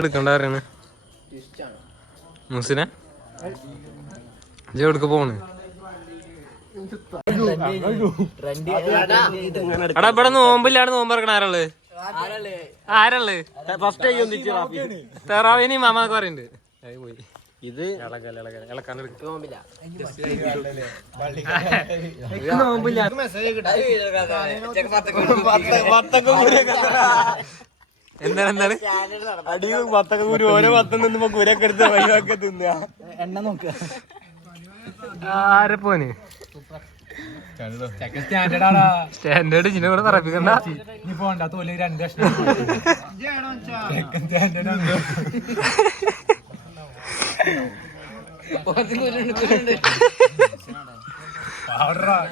എടുക്കണ്ട പറയാണ് മുസിനെ എവിടേക്ക് പോണ്? എടാ ഇവിടെ നോമ്പില്ലാണ്ട് നോമ്പ് ഇറക്കണ ആരാള് ആരാള് തെറാവിനി മാമാക്ക് പറയുന്നുണ്ട്. പോയി ഇത് എന്താണ് അടിയും പത്തൊക്കെ കൂടി ഓരോ പത്തം നിന്നുമ്പോ കുരൊക്കെ എടുത്ത് വൈകൊക്കെ തിന്ന എണ്ണ നോക്കുക. ആരെപ്പോന് സ്റ്റാൻഡേർഡ് ചിന്ന കൂടെ പറപ്പിക്കണ്ട.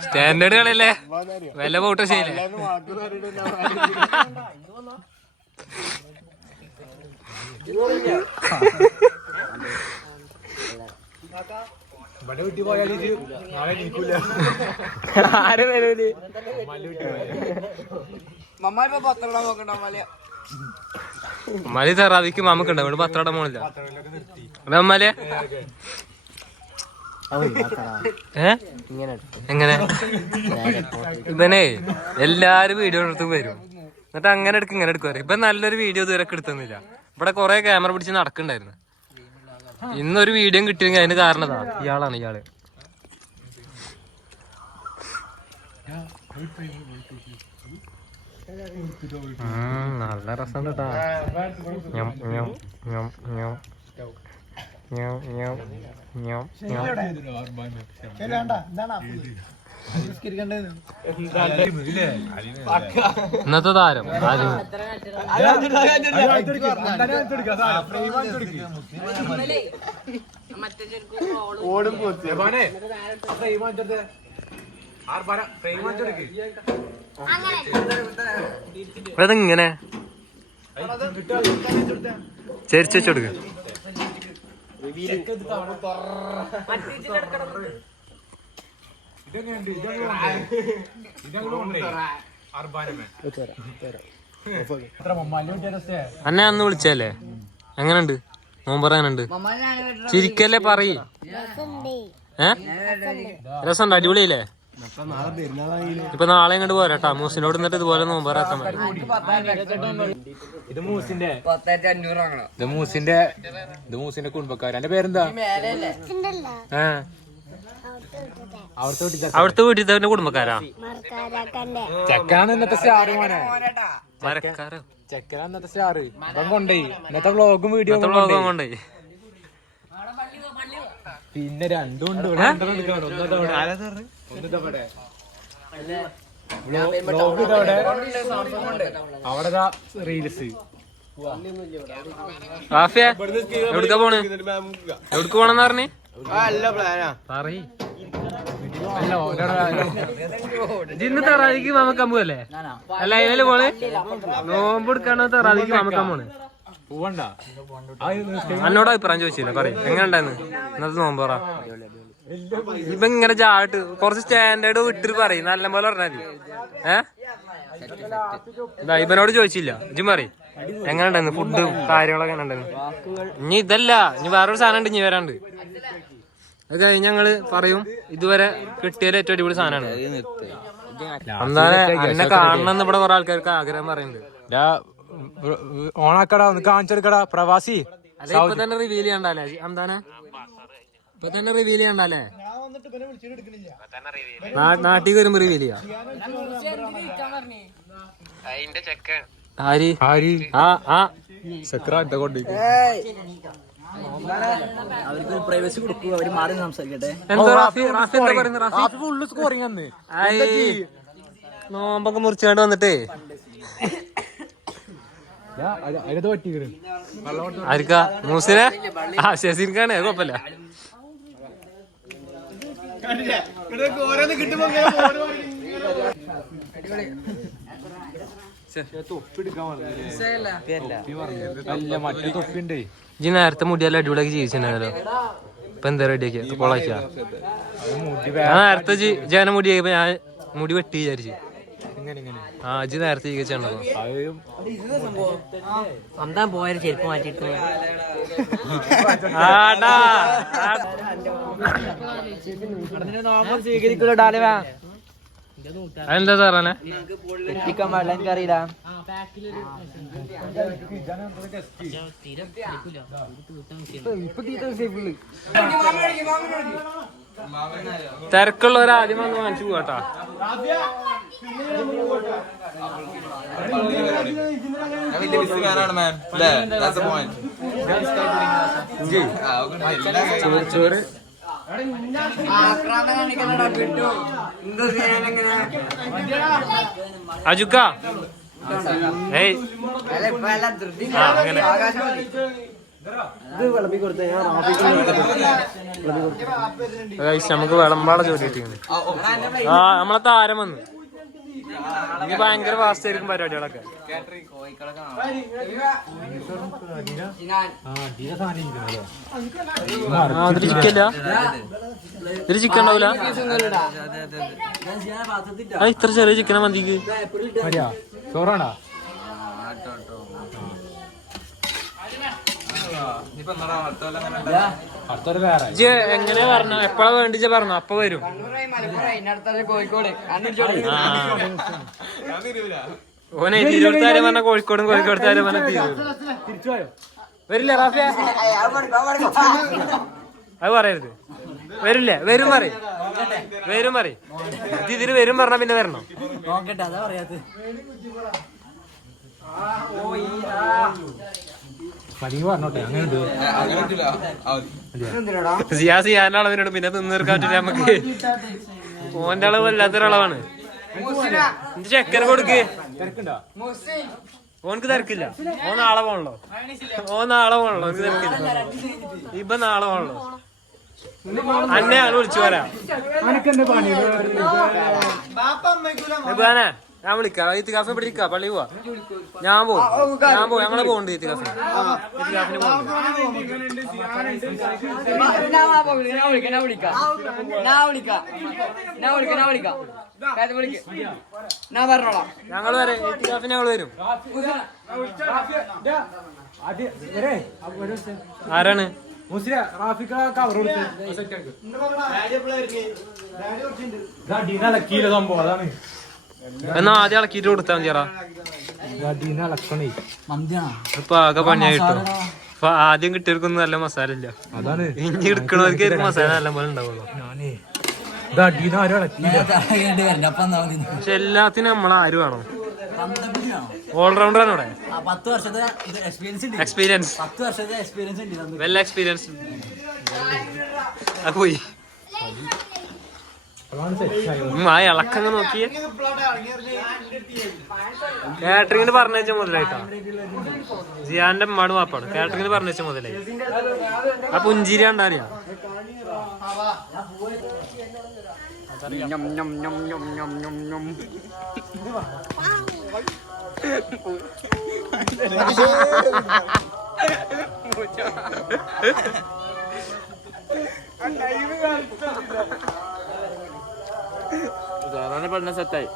സ്റ്റാൻഡേർഡ് കളല്ലേ വല്ല പോട്ടോ ശരിയല്ലേ? മലി തറാവിക്ക് മാമക്കുണ്ട് അവിടെ പത്രോടെ മോണില്ല അമ്മലെ എങ്ങനെ ഇവനെ എല്ലാരും വീഡിയോ എടുത്ത് വരും എന്നിട്ട് അങ്ങനെ എടുക്കും ഇങ്ങനെ എടുക്കും. ഇപ്പൊ നല്ലൊരു വീഡിയോ ഇതുവരെ എടുത്തുന്നില്ല. ഇവിടെ കൊറേ ക്യാമറ പിടിച്ച് നടക്കണ്ടായിരുന്നു. ഇന്നൊരു വീഡിയോ കിട്ടിയെങ്കിൽ അതിന് കാരണം ഇയാളാണ്. ഇയാള് നല്ല രസം കേട്ടാ. ഇന്നത്തെ താരം അതെങ്ങനെ ചരിച്ചു കൊടുക്ക. അന്നെ അന്ന് വിളിച്ചല്ലേ? എങ്ങനുണ്ട് നോമ്പറാനുണ്ട്? ചിരിക്കല്ലേ പറയ്. രസമുണ്ട്? അടിപൊളിയല്ലേ? ഇപ്പൊ നാളെ ഇങ്ങോട്ട് പോരാട്ടാ. മൂസിനോട് നിന്നിട്ട് ഇതുപോലെ നോമ്പറാക്കാൻ പറ്റും. ഇത് മൂസിന്റെ കുടുംബക്കാരൻ. എന്റെ പേരെന്താ? അവിടുത്തെ വീട്ടിൽ തന്നെ കുടുംബക്കാരാ? ചെക്കനാണ് ഇന്നത്തെ സ്റ്റാർ മോനെ. ചെക്കനാ ഇന്നത്തെ സ്റ്റാർ. ഇപ്പം കൊണ്ടേ ഇന്നത്തെ വ്ളോഗും വീഡിയോ കൊണ്ടേ. പിന്നെ രണ്ടും ഉണ്ട്. അവിടെ റീൽസ്. എവിടക്ക പോണ്? എവിടക്ക് പോണെന്ന് പറഞ്ഞ് ഇന്ന് തെറാവിക്ക് മാമക്കാൻ പോവല്ലേ? അല്ല അതിനല്ലേ പോണ്? നോമ്പ് എടുക്കാണോ തെറാവിക്ക് മാമക്കാൻ പോണ്? എന്നോട് അഭിപ്രായം ചോദിച്ചില്ല. പറയും എങ്ങനെ ഉണ്ടായിരുന്നു ഇന്നത്തെ നോമ്പ് പറ. ഇപ്പൊ ഇങ്ങനെ ചാട്ട് കുറച്ച് സ്റ്റാൻഡേർഡ് വിട്ടിട്ട് പറയും. നല്ല പോലെ പറഞ്ഞാൽ മതി. ഇവനോട് ചോദിച്ചില്ല. ഇജ്ജും പറയും എങ്ങനെ ഉണ്ടായിരുന്നു ഫുഡും കാര്യങ്ങളൊക്കെ എങ്ങനെ ഉണ്ടായിരുന്നു? ഇനി ഇതല്ല, ഇനി വേറൊരു സാധനം ഉണ്ട്. ഇനി വരാണ്ട് അത് കഴിഞ്ഞ് ഞങ്ങള് പറയും ഇതുവരെ കിട്ടിയാലും ഏറ്റവും അടിപൊളി സാധനമാണ്. എന്താണ് എന്നെ കാണണമെന്ന് ഇവിടെ കുറെ ആൾക്കാർക്ക് ആഗ്രഹം പറയുന്നുണ്ട്. ഓണാക്കടാ, ഒന്ന് കാണിച്ചെടുക്കടാ പ്രവാസി. ഇപ്പൊ തന്നെ റിവീൽ ചെയ്യണ്ടല്ലേ? എന്താണ് ഇപ്പൊ തന്നെ റിവീൽ ചെയ്യണ്ടല്ലേ? നാട്ടിൽ വരുമ്പോ റിവീൽ ചെയ്യാം. പ്രൈവസി കൊടുക്കൂ. അവര് മാറി സംസാരിക്കട്ടെ. നോമ്പൊക്കെ മുറിച്ചാണ്ട് വന്നിട്ടേ ആർക്കാ? മൂസിനെ? ശശിൻകാണ്. കുഴപ്പമില്ല. ഇജ്ജ് നേരത്തെ മുടിയെല്ലാം അടിപൊളിയാക്കി ജീവിച്ചിട്ടുണ്ടായിരുന്നല്ലോ. ഇപ്പൊ എന്താ റെഡിയാക്കിയ കൊളാക്കിയ? ഞാൻ നേരത്തെ ജന മുടിയാക്കിയപ്പോ ഞാൻ മുടി വെട്ടി വിചാരിച്ചു. ആ അജി നേരത്തെ ചികിത്സ സ്വന്തം പോയൊരു ചെരുപ്പ് മാറ്റിട്ട് സ്വീകരിക്കൂല ഡാലുവാ അതെന്താ സാറേ എത്തിക്കാൻ പാടില്ല എനിക്കറിയില്ല. തിരക്കുള്ളവർ ആദ്യം വന്ന് വാങ്ങിച്ചു പോകട്ടാ. ചോറ് അജുക്ക ഏയ് അങ്ങനെ നമുക്ക് വിളമ്പാടെ ജോലി കിട്ടിയാണ്. ആ നമ്മളെ താരം വന്നു. ഇനി ഭയങ്കര ഫാസ്റ്റ് ആയിരിക്കും പരിപാടികളൊക്കെ. അതില് ചിക്കല്ല, ഇതില് ചിക്കൻ ഉണ്ടാവില്ല. ഇത്ര ചെറിയ ചിക്കനാ മന്തിക്ക്. ചോറാണോ? എങ്ങനെയാ പറഞ്ഞ എപ്പോഴാ വേണ്ടിച്ച പറഞ്ഞു അപ്പൊ വരും. ഓനെ തിരുവനന്തപുരം പറഞ്ഞ കോഴിക്കോടും കോഴിക്കോടുത്താരും പറഞ്ഞ തിരിച്ചു വരില്ല. റാഫിയ അത് പറയരുത്. വരില്ലേ? വരും പറയും, വരും പറയും. ഇതിന് വരും പറഞ്ഞ പിന്നെ വരണം. സിയാസിയാന്റെ അളവിനോട് പിന്നെ തിന്നീർക്കാൻ പറ്റില്ല നമുക്ക്. ഓന്റെ അളവ് വല്ലാത്തൊരളവാണ്. ചെക്കന് കൊടുക്ക്. ഓനക്ക് തിരക്കില്ല. ഓൻ നാളെ പോണല്ലോ, ഓനക്ക് തിരക്കില്ല. ഇപ്പൊ നാളെ പോണല്ലോ. അന്നെ ആള് വിളിച്ചു വരാം. ഞാൻ വിളിക്കാം. ഇത്തികാഫ് ഇവിടെ ഇരിക്കാം. പള്ളി പോവാ. ഞാൻ പോവും. ഞങ്ങളെ പോകണ്ട് ഇത്തികാഫിന്. ഞങ്ങള് വരാം. ഇത്തികാഫിന് ഞങ്ങള് വരും. ആരാണ്? എന്നാ ആദ്യം ഇളക്കിട്ട് കൊടുത്താ മതിയാ. ഇപ്പൊ ആകെ പണിയായിട്ടോ. ആദ്യം കിട്ടിയവർക്കൊന്നും നല്ല മസാല ഇല്ല. അതാണ് ഇനി എടുക്കണവർക്ക് മസാല നല്ല പോലെ ഉണ്ടാവുള്ളൂ. പക്ഷെ എല്ലാത്തിനും നമ്മളാരും വേണം. ഓൾറൗണ്ടർ ആണ് ഇവിടെ. 10 വർഷത്തെ എക്സ്പീരിയൻസ്, വെൽ എക്സ്പീരിയൻസ്. പോയി ആ ഇളക്കങ്ങ് നോക്കിയേ. കാറ്ററിങ്ങിന് പറഞ്ഞ മുതലായിട്ടാ. ജിയാന്റെ അമ്മാട് വാപ്പാണ്. കാറ്ററിങ്ങിന് പറഞ്ഞ മുതലായി. ആ പുഞ്ചിരി കണ്ടാറിയാ. പെണ്ണ സെറ്റായി.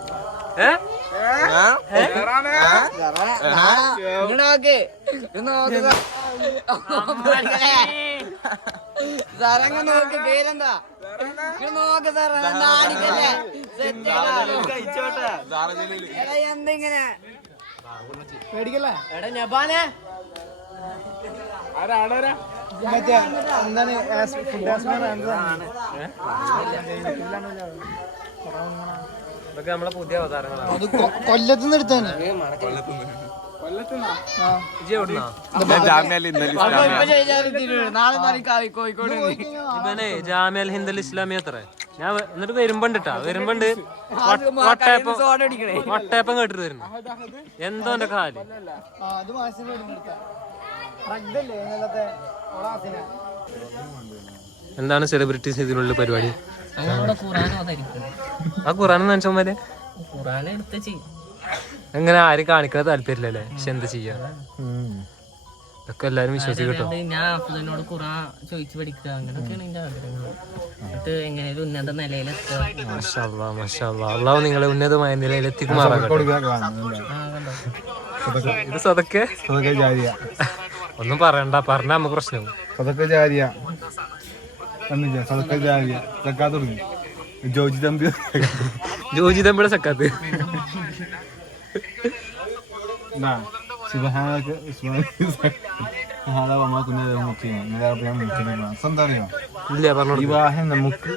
എന്തിങ്ങനെ ഇതൊക്കെ നമ്മളെ പുതിയ അവതാരങ്ങളാണ്. കൊല്ലത്തുനിന്ന് എടുത്താണ്. ഇവനെ ജാമ്യ അൽ ഹിന്ദ് അൽ ഇസ്ലാമി അത്ര. ഞാൻ എന്നിട്ട് വരുമ്പണ്ടിട്ടാ, വരുമ്പണ്ട് വട്ടയപ്പം കേട്ടിട്ട് വരുന്നു. എന്തോ എന്റെ കാല്. എന്താണ് സെലിബ്രിറ്റീസ് ഇതിനുള്ള പരിപാടി? ആ ഖുറാൻ മനുഷ്യന്മാരെ എങ്ങനെ ആരും കാണിക്കാൻ താല്പര്യമില്ലല്ലേ. പക്ഷെ എന്താ ചെയ്യാ, ഇതൊക്കെ എല്ലാരും വിശ്വസിക്കട്ടോ. ഞാൻ അഫ്സലിനോട് ഖുർആൻ ചോദിച്ചു പഠിക്കുക അങ്ങനെയൊക്കെയാണ് എന്റെ ആഗ്രഹങ്ങൾ. എന്നിട്ട് എങ്ങനെയൊരു ഉന്നത നിലയിലെത്തുക. മാഷാ അല്ലാഹ്, മാഷാ അല്ലാഹ്. അള്ളാഹു നിങ്ങളെ ഉന്നതമായ നിലയിൽ എത്തിക്കുമാറാകട്ടെ. ഇത് സദക്കെ ഒന്നും പറയണ്ട, പറഞ്ഞാ നമുക്ക് പ്രശ്നം. ജോജി തമ്പിയുടെ സക്കാത്ത്. ഇല്ല പറഞ്ഞു വിവാഹം നമുക്ക്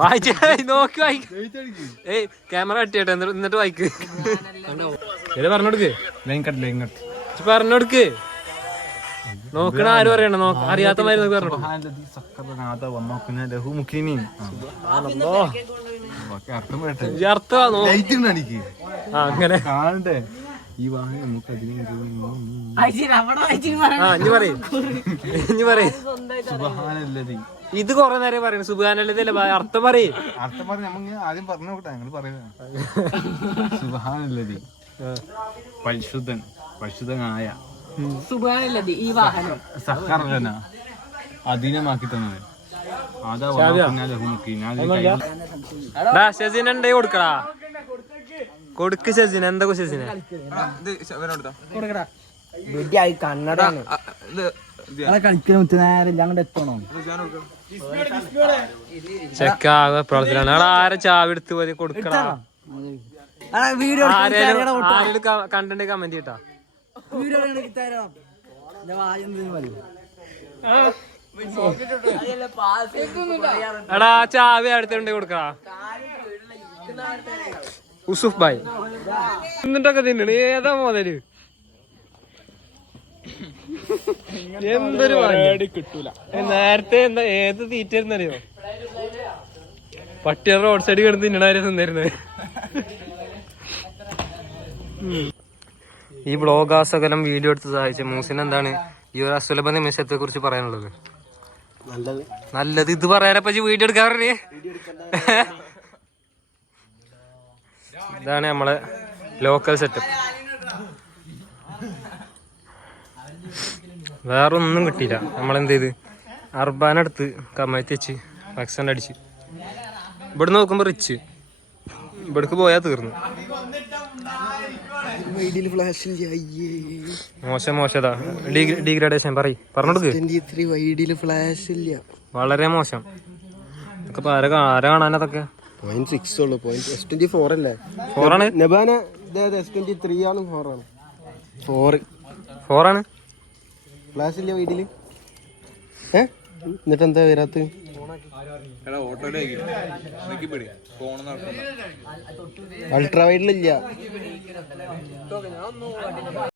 വായിച്ച നോക്കി വായിക്ക്. ഏയ് ക്യാമറ കട്ടിയാട്ടെ എന്നിട്ട് വായിക്ക്. പറഞ്ഞോടുക്ക് പറഞ്ഞോടുക്ക്. നോക്കണ ആര് പറയണ അറിയാത്ത മാതിരി പറഞ്ഞു. അങ്ങനെ ഈ വാഹനം നമുക്ക് ഇത് കൊറേ നേരം പറയുന്നു. സുബ്ഹാനല്ലതല്ലേ അർത്ഥം പറയേ. അർത്ഥം പറഞ്ഞ നമുക്ക് ആദ്യം പറഞ്ഞു നോക്കട്ടെ. ഞങ്ങള് പറയുന്നത് സുബ്ഹാനല്ലദി, പരിശുദ്ധൻ, പരിശുദ്ധനായ സുബ്ഹാനല്ലദി ഈ വാഹനം സഖറലന അധീനമാക്കി തന്നത്. ഷെസിനെ കൊടുക്കടാ. കൊടുക്ക് ഷെസിന്. എന്തൊക്കെ ഷെസിനെ കണ്ണടാണ് കളിക്കാൻ നേരം അങ്ങോട്ട് എത്തണോ? ചെക്കാകെ പ്രവർത്തനാണ്. അവിടെ ആരെ ചാവി എടുത്ത് പോലെ കൊടുക്കടാ. കണ്ടന്റ് കമന്റ് ചെയ്യട്ടാ. എടാ ചാവി അടുത്തുണ്ടെ കൊടുക്കടാ. ഉസുഫ് ഭായ് എന്നിട്ടൊക്കെ തിന്നണ്. ഏതാ മുതല് എന്തൊരു കിട്ടൂല. നേരത്തെ എന്താ ഏത് തീറ്റായിരുന്നറിയോ? പട്ടിയ റോഡ് സൈഡ് കിടന്ന് തിന്നണാരെ തിന്നിരുന്നത്. ഈ ബ്ലോഗാസകലം വീഡിയോ എടുത്ത് സഹായിച്ച മൂസിന് എന്താണ് ഈ ഒരു അസുലഭ നിമിഷത്തെ കുറിച്ച് പറയാനുള്ളത്? നല്ലത് ഇത് പറയാനപ്പ വീഡിയോ എടുക്കാറേ. ഇതാണ് നമ്മളെ ലോക്കൽ സെറ്റപ്പ്. വേറൊന്നും കിട്ടിയില്ല. നമ്മളെന്ത് ചെയ്ത് അർബാനെടുത്ത് കമഴ്ത്തി വെച്ച് ആക്സിഡന്റ് അടിച്ച്. ഇവിടെ നോക്കുമ്പോ റിച്ച്, ഇവിടേക്ക് പോയാ തീർന്നു. മോശം മോശതാ ഡീഗ്രഡേഷൻ പറഞ്ഞോടുക്ക്. വളരെ മോശം. ഇതൊക്കെ ആരെ കാണാനതൊക്കെ 0.6 ഉള്ളു. 24 അല്ലേ? 4 ആണ്. നെബാന S23 ആണ്. 4 ആണ്. ഫ്ലാഷ് ഇല്ല വീട്ടില്. എന്നിട്ട് എന്താ വരാത്ത? അൾട്രാ വൈഡിലില്ല.